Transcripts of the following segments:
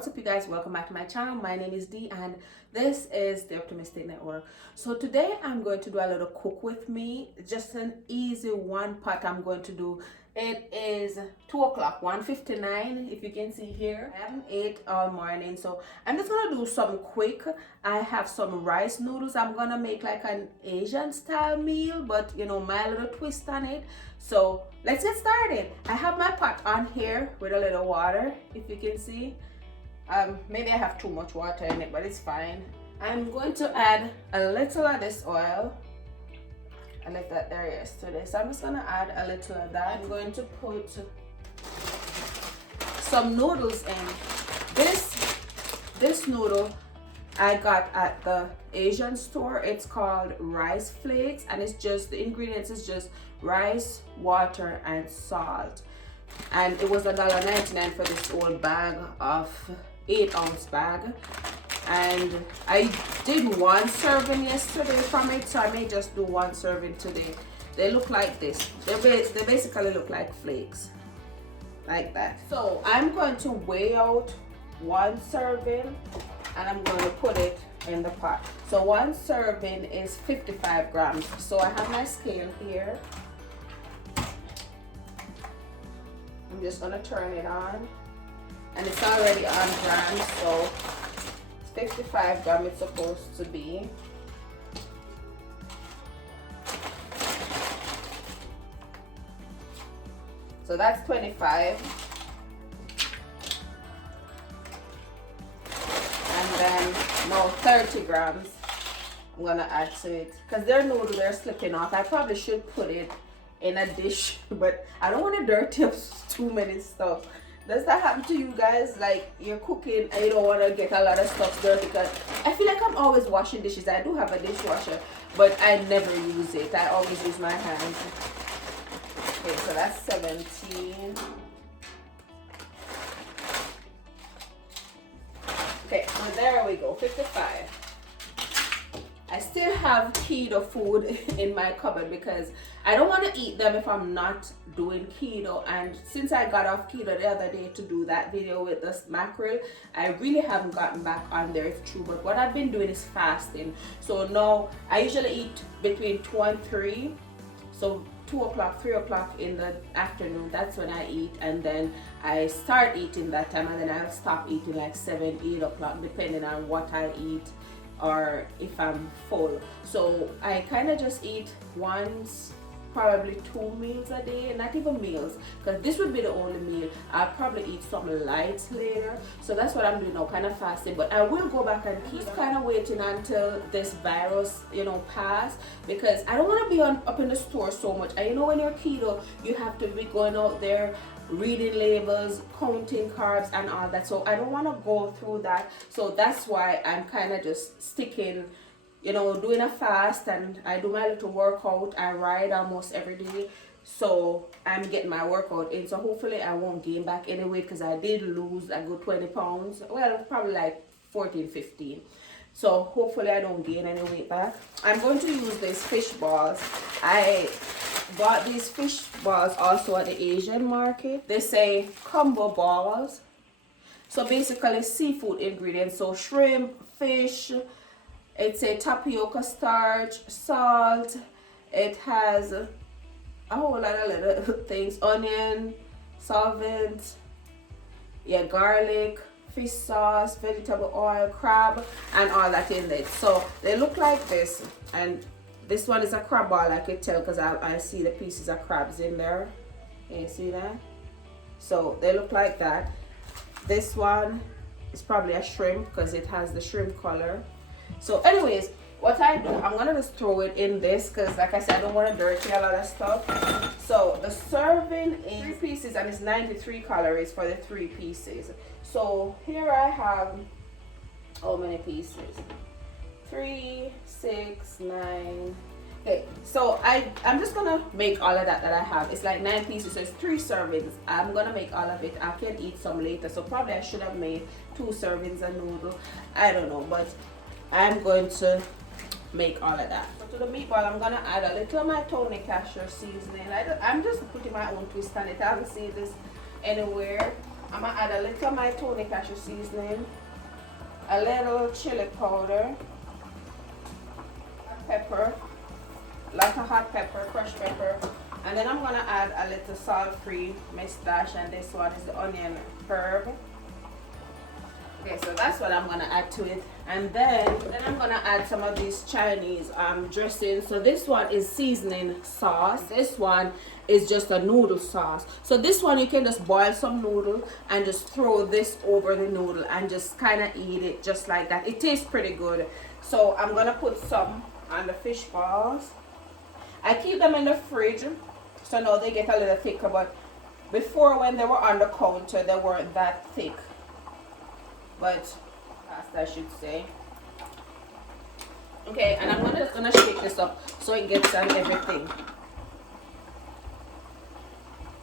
What's up, you guys? Welcome back to my channel. My name is Dee and this is the Optimistic Network. So today I'm going to do a little cook with me, just an easy one pot I'm going to do. It is 2 o'clock, 1:59 if you can see here. I haven't ate all morning, so I'm just gonna do some quick. I have some rice noodles. I'm gonna make like an Asian style meal, but you know, my little twist on it. So let's get started. I have my pot on here with a little water, if you can see. Maybe I have too much water in it, but it's fine. I'm going to add a little of this oil. I left that there yesterday, so I'm just gonna add a little of that. I'm going to put some noodles in. This noodle I got at the Asian store. It's called rice flakes, and it's just, the ingredients is just rice, water, and salt. And it was $1.99 for this whole bag of 8-ounce bag. And I did one serving yesterday from it, so I may just do one serving today. They look like this. They basically look like flakes, like that. So I'm going to weigh out one serving and I'm going to put it in the pot. So one serving is 55 grams. So I have my scale here. I'm just going to turn it on, and it's already on grams, so 55 grams it's supposed to be. So that's 25. And then now 30 grams I'm gonna add to it. Because their noodles, they're slipping off. I probably should put it in a dish, but I don't want to dirty up too many stuff. Does that happen to you guys? Like, you're cooking and you don't want to get a lot of stuff dirty? Because I feel like I'm always washing dishes. I do have a dishwasher, but I never use it. I always use my hands. Okay, so that's 17. Okay, so there we go, 55. I still have keto food in my cupboard because I don't want to eat them if I'm not doing keto. And since I got off keto the other day to do that video with this mackerel, I really haven't gotten back on there, it's true. But what I've been doing is fasting. So now I usually eat between 2 and 3. So 2 o'clock, 3 o'clock in the afternoon, that's when I eat. And then I start eating that time, and then I'll stop eating like 7, 8 o'clock, depending on what I eat or if I'm full. So I kind of just eat once, probably 2 meals a day, not even meals, because this would be the only meal. I'll probably eat some light later. So that's what I'm doing now, kind of fasting. But I will go back and keep kind of waiting until this virus, you know, pass, because I don't want to be up in the store so much. And you know, when you're keto, you have to be going out there reading labels, counting carbs and all that. So I don't want to go through that. So that's why I'm kind of just sticking, you know, doing a fast, and I do my little workout. I ride almost every day, so I'm getting my workout in. So hopefully I won't gain back any weight, because I did lose a good 20 pounds. Well, probably like 14, 15. So hopefully I don't gain any weight back. I'm going to use these fish balls. I bought these fish balls also at the Asian market. They say combo balls. So basically seafood ingredients. So shrimp, fish, it's a tapioca starch, salt. It has a whole lot of little things. Onion, solvent, yeah, garlic, fish sauce, vegetable oil, crab, and all that in it. So they look like this, and this one is a crab ball, I could tell, because I see the pieces of crabs in there. Can you see that? So they look like that. This one is probably a shrimp, because it has the shrimp color. So anyways, what I do, I'm gonna just throw it in this, because like I said, I don't want to dirty a lot of stuff. So the serving is 3 pieces, and it's 93 calories for the 3 pieces. So here I have, how many pieces? 3, 6, 9. Okay, so I'm just gonna make all of that I have. It's like 9 pieces, so it's 3 servings. I'm gonna make all of it. I can eat some later, so probably I should have made 2 servings of noodle. I don't know, but I'm going to make all of that. So to the meatball, I'm gonna add a little of my Tony Casher seasoning. I'm just putting my own twist on it. I haven't seen this anywhere. I'm gonna add a little of my Tony cashew seasoning, a little chili powder, pepper, lots of hot pepper, crushed pepper, and then I'm gonna add a little salt-free mustache, and this one is the onion herb. Okay, so that's what I'm gonna add to it, and then I'm gonna add some of these Chinese dressing. So this one is seasoning sauce. This one is just a noodle sauce. So this one you can just boil some noodle and just throw this over the noodle and just kind of eat it just like that. It tastes pretty good. So I'm gonna put some on the fish balls. I keep them in the fridge, so now they get a little thicker. But before, when they were on the counter, they weren't that thick. But fast, I should say. Okay, and I'm just gonna shake this up so it gets on everything.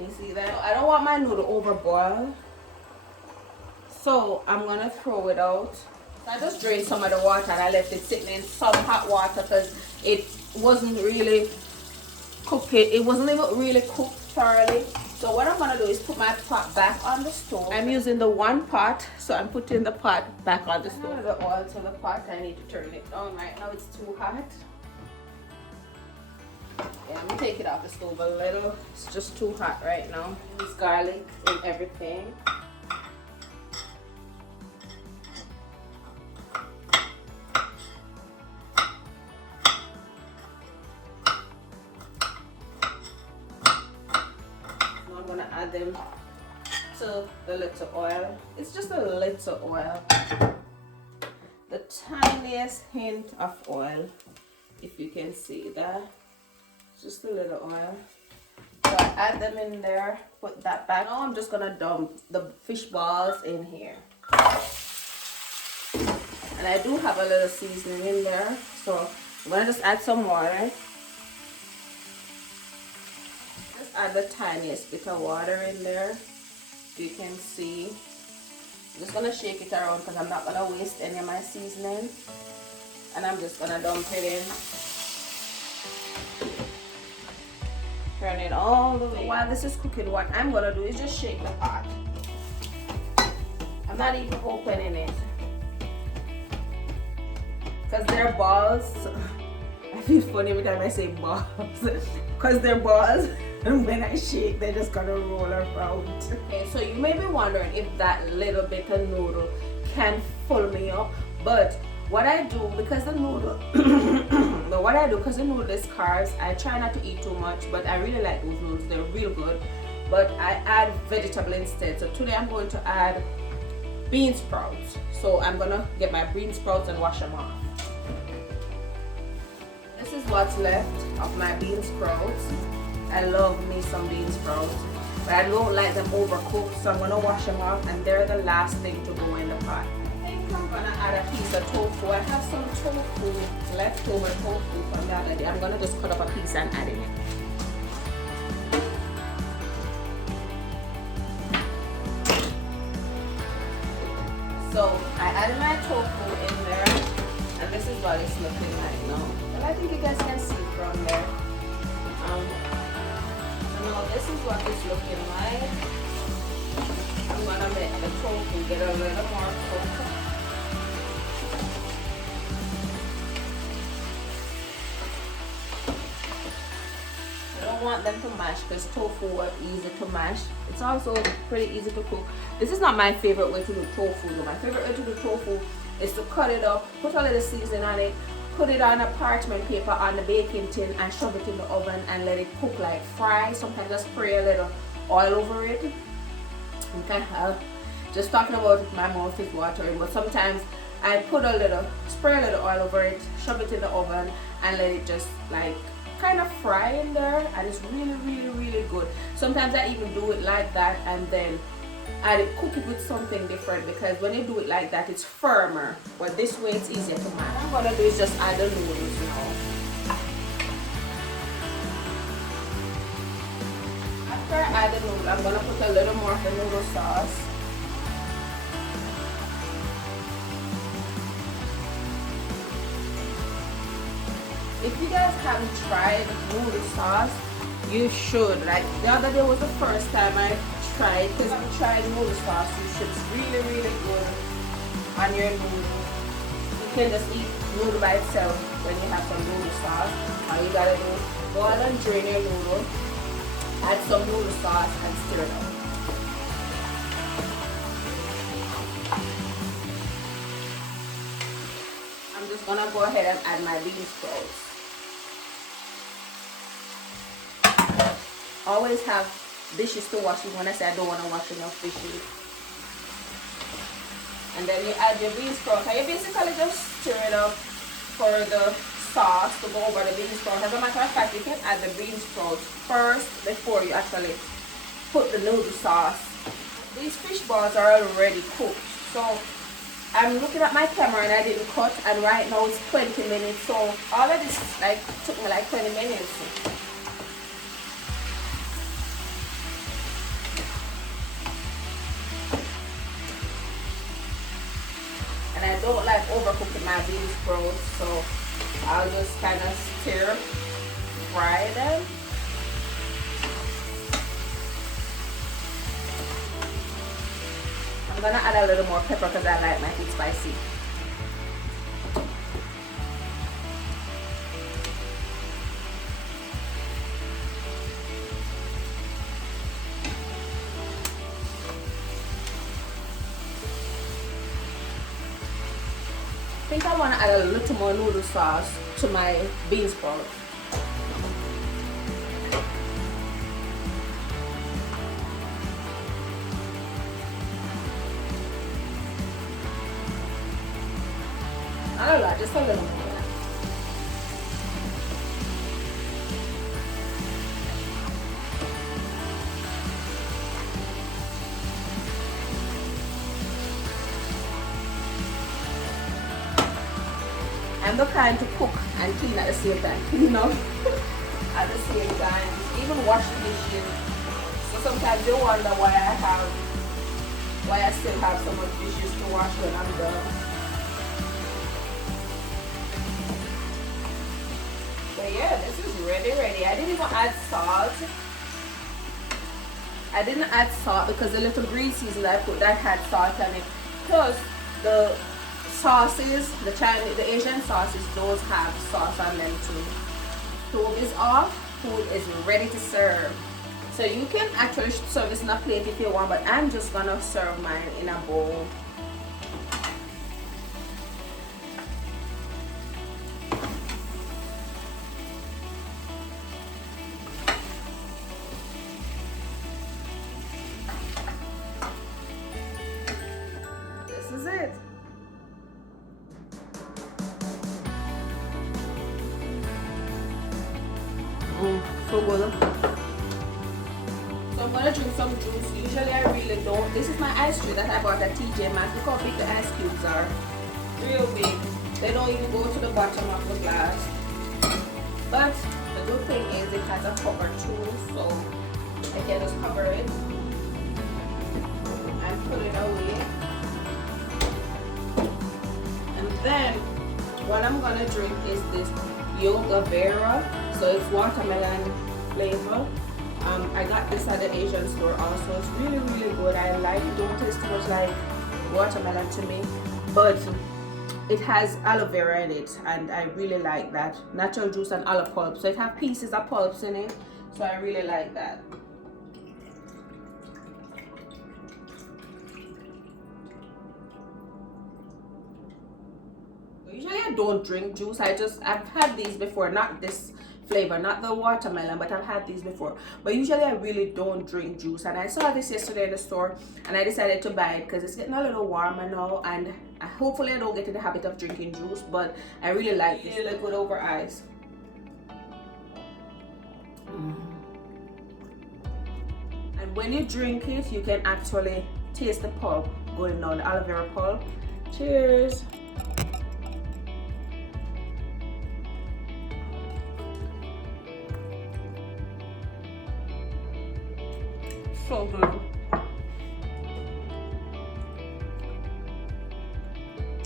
You see that? I don't want my noodle overboiled, so I'm gonna throw it out. I just drained some of the water and I left it sitting in some hot water because it wasn't really cooking. It wasn't even really cooked thoroughly. So what I'm gonna do is put my pot back on the stove. I'm using the one pot, so I'm putting the pot back on the stove. Add the oil to the pot. I need to turn it down right now. It's too hot. Yeah, I'm gonna take it off the stove a little. It's just too hot right now. Use garlic in everything. Add them to the little oil. It's just a little oil, the tiniest hint of oil, if you can see that. Just a little oil. So I add them in there, put that back. Now I'm just gonna dump the fish balls in here, and I do have a little seasoning in there, so I'm gonna just add some water. Add the tiniest bit of water in there. You can see. I'm just gonna shake it around because I'm not gonna waste any of my seasoning, and I'm just gonna dump it in. Turn it all the way. While this is cooking, what I'm gonna do is just shake the pot. I'm not even opening it because they're balls. I feel funny every time I say balls because they're balls. And when I shake, they're just gonna roll around. Okay, so you may be wondering if that little bit of noodle can fill me up. But what I do, because the noodle, because the noodle is carbs, I try not to eat too much. But I really like those noodles; they're real good. But I add vegetable instead. So today I'm going to add bean sprouts. So I'm gonna get my bean sprouts and wash them off. This is what's left of my bean sprouts. I love me some bean sprouts, but I don't like them overcooked, so I'm gonna wash them off, and they're the last thing to go in the pot. I think I'm gonna add a piece of tofu. I have some tofu, leftover tofu from the other day. I'm gonna just cut up a piece and add it. So I added my tofu in there, and this is what it's looking like now. Well, I think you guys can see from there. Now this is what it's looking like. I'm gonna make the tofu get a little more cooked. I don't want them to mash because tofu are easy to mash. It's also pretty easy to cook. This is not my favorite way to do tofu though. My favorite way to do tofu is to cut it up, put a little seasoning on it, put it on a parchment paper on the baking tin and shove it in the oven and let it cook like fries. Sometimes I spray a little oil over it. You can have, just talking about it, my mouth is watering, but sometimes I spray a little oil over it, shove it in the oven and let it just like kind of fry in there, and it's really, really, really good. Sometimes I even do it like that and then I cook it with something different, because when you do it like that it's firmer, but this way it's easier to mash. What I'm gonna do is just add the noodles now. After I add the noodle, I'm gonna put a little more of the noodle sauce. If you guys haven't tried noodle sauce, you should. Like the other day was the first time I try it, because if you try noodle sauce, it's really, really good on your noodles. You can just eat noodle by itself when you have some noodle sauce. All you gotta do, go ahead and drain your noodle, add some noodle sauce and stir it up. I'm just gonna go ahead and add my bean sprouts. Always have dishes to wash when I say I don't want to wash enough dishes. And then you add your bean sprouts, and you basically just stir it up for the sauce to go over the bean sprouts. As a matter of fact, you can add the bean sprouts first before you actually put the noodle sauce. These fish balls are already cooked, so I'm looking at my camera and I didn't cut, and right now it's 20 minutes, so all of this took me like 20 minutes. And I don't like overcooking my bean sprouts, so I'll just kind of stir fry them. I'm gonna add a little more pepper because I like my food spicy. I think I want to add a little more noodle sauce to my bean sprouts. Not a lot, just a little more. I'm the kind to cook and clean at the same time, clean up at the same time, even wash the dishes. So sometimes you wonder why I still have so much dishes to wash when I'm done. But yeah, this is ready. I didn't even add salt. I didn't add salt because the little green season I put that had salt on it. Plus the sauces, the Asian sauces, those have sauce on them too. Stove is off, food is ready to serve. So you can actually serve this in a plate if you want, but I'm just gonna serve mine in a bowl. This is it. So good. So I'm gonna drink some juice. Usually I really don't. This is my ice cream that I bought at TJ Maxx. Look how big the ice cubes are. Real big. They don't even go to the bottom of the glass. But the good thing is it has a cover too, so I can just cover it and put it away. And then what I'm gonna drink is this Yoga Vera. So it's watermelon flavor. I got this at the Asian store also. It's really, really good. I like it. Don't taste too much like watermelon to me, but it has aloe vera in it, and I really like that. Natural juice and aloe pulp. So it has pieces of pulps in it. So I really like that. Usually I don't drink juice. I've had these before, not this flavor, not the watermelon, but I've had these before. But usually I really don't drink juice, and I saw this yesterday in the store and I decided to buy it because it's getting a little warmer now, and hopefully I don't get in the habit of drinking juice, but I really like this. Really good over ice. And when you drink it, you can actually taste the pulp going down, the aloe vera pulp. Cheers. So good.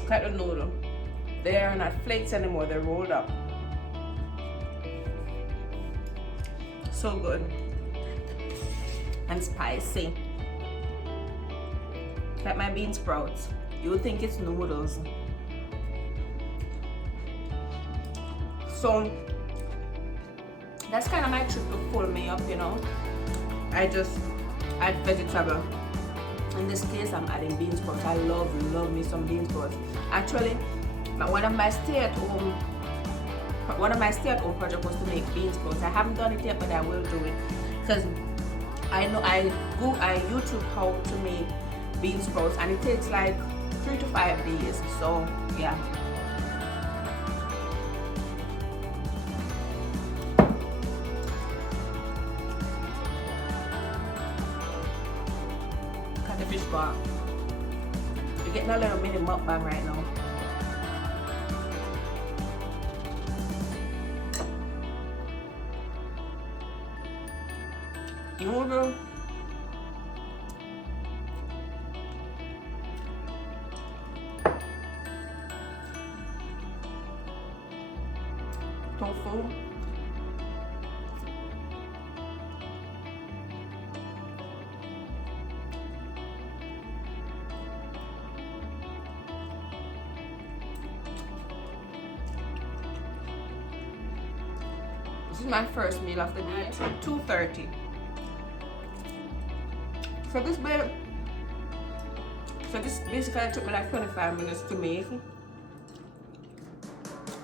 Look at the noodle. They are not flakes anymore, they're rolled up. So good. And spicy. like my bean sprouts. You would think it's noodles. So that's kind of my trick to pull me up, you know. I just add vegetable. In this case, I'm adding bean sprouts. I love me some bean sprouts. Actually, one of my stay-at-home projects was to make bean sprouts. I haven't done it yet, but I will do it because I know I YouTube how to make bean sprouts, and it takes like 3 to 5 days. So yeah. Cut the fish bar. You're getting a little mini mukbang right now. Noodle. Tofu. This is my first meal of the day. 2:30. So this basically took me like 25 minutes to make.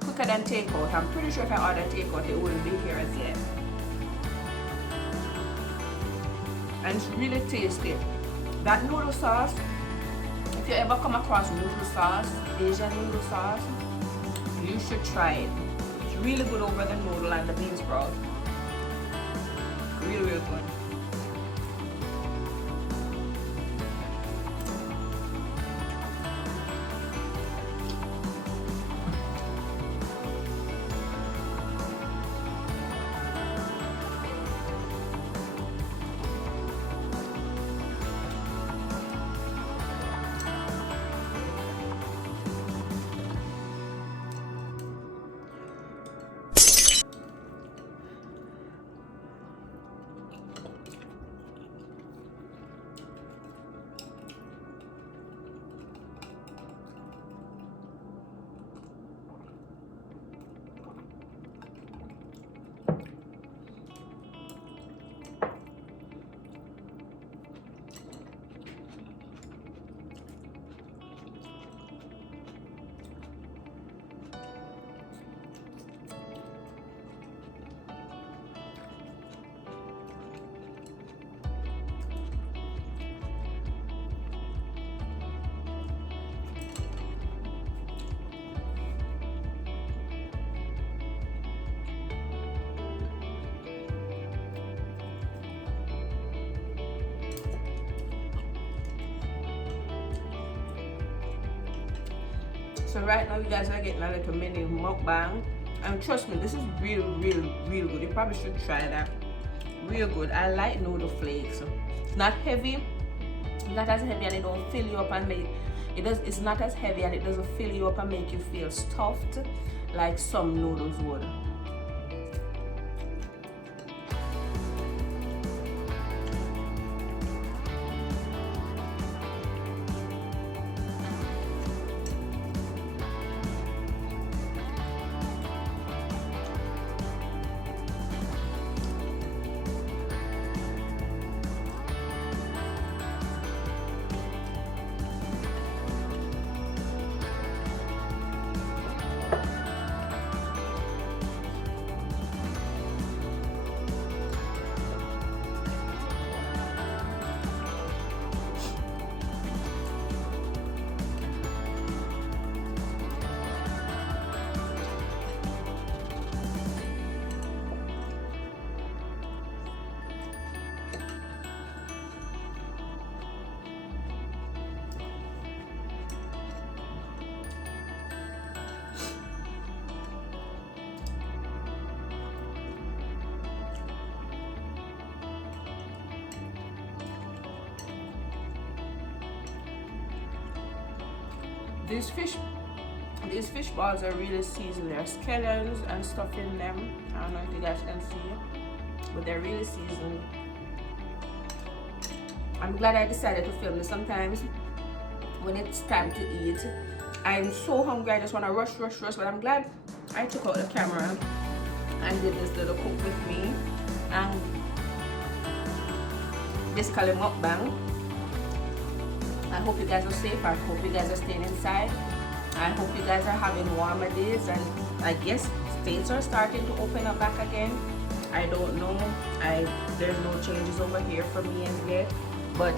Quicker than takeout. I'm pretty sure if I ordered takeout, it wouldn't be here as yet. And it's really tasty. That noodle sauce, if you ever come across noodle sauce, Asian noodle sauce, you should try it. It's really good over the noodle and the bean sprout. Really, really good. So right now you guys are getting a little mini mukbang, and trust me, this is real good. You probably should try that. Real good. I like noodle flakes. It's not heavy, not as heavy, and it don't fill you up and make it's not as heavy, and it doesn't fill you up and make you feel stuffed like some noodles would. These fish balls are really seasoned. There are scallions and stuff in them. I don't know if you guys can see, but they're really seasoned. I'm glad I decided to film this. Sometimes when it's time to eat. I'm so hungry, I just want to rush, but I'm glad I took out the camera and did this little cook with me. And basically mukbang. I hope you guys are safe. I hope you guys are staying inside. I hope you guys are having warmer days, and I guess states are starting to open up back again. I don't know. There's no changes over here for me and yet, but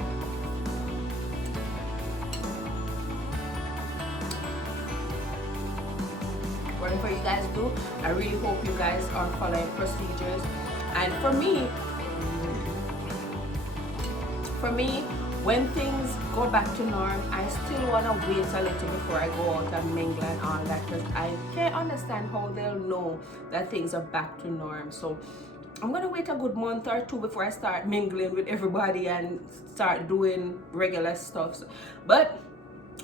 whatever you guys do, I really hope you guys are following procedures. And for me, when things go back to norm, I still want to wait a little before I go out and mingle and all that, because I can't understand how they'll know that things are back to norm. So I'm gonna wait a good month or two before I start mingling with everybody and start doing regular stuff. But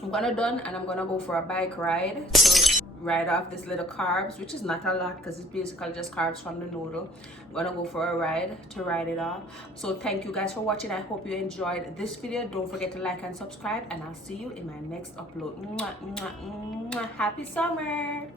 I'm gonna done, and I'm gonna go for a bike ride to ride off this little carbs, which is not a lot because it's basically just carbs from the noodle. I'm gonna go for a ride to ride it off. So thank you guys for watching. I hope you enjoyed this video. Don't forget to like and subscribe, and I'll see you in my next upload. Mwah, mwah, mwah. Happy summer.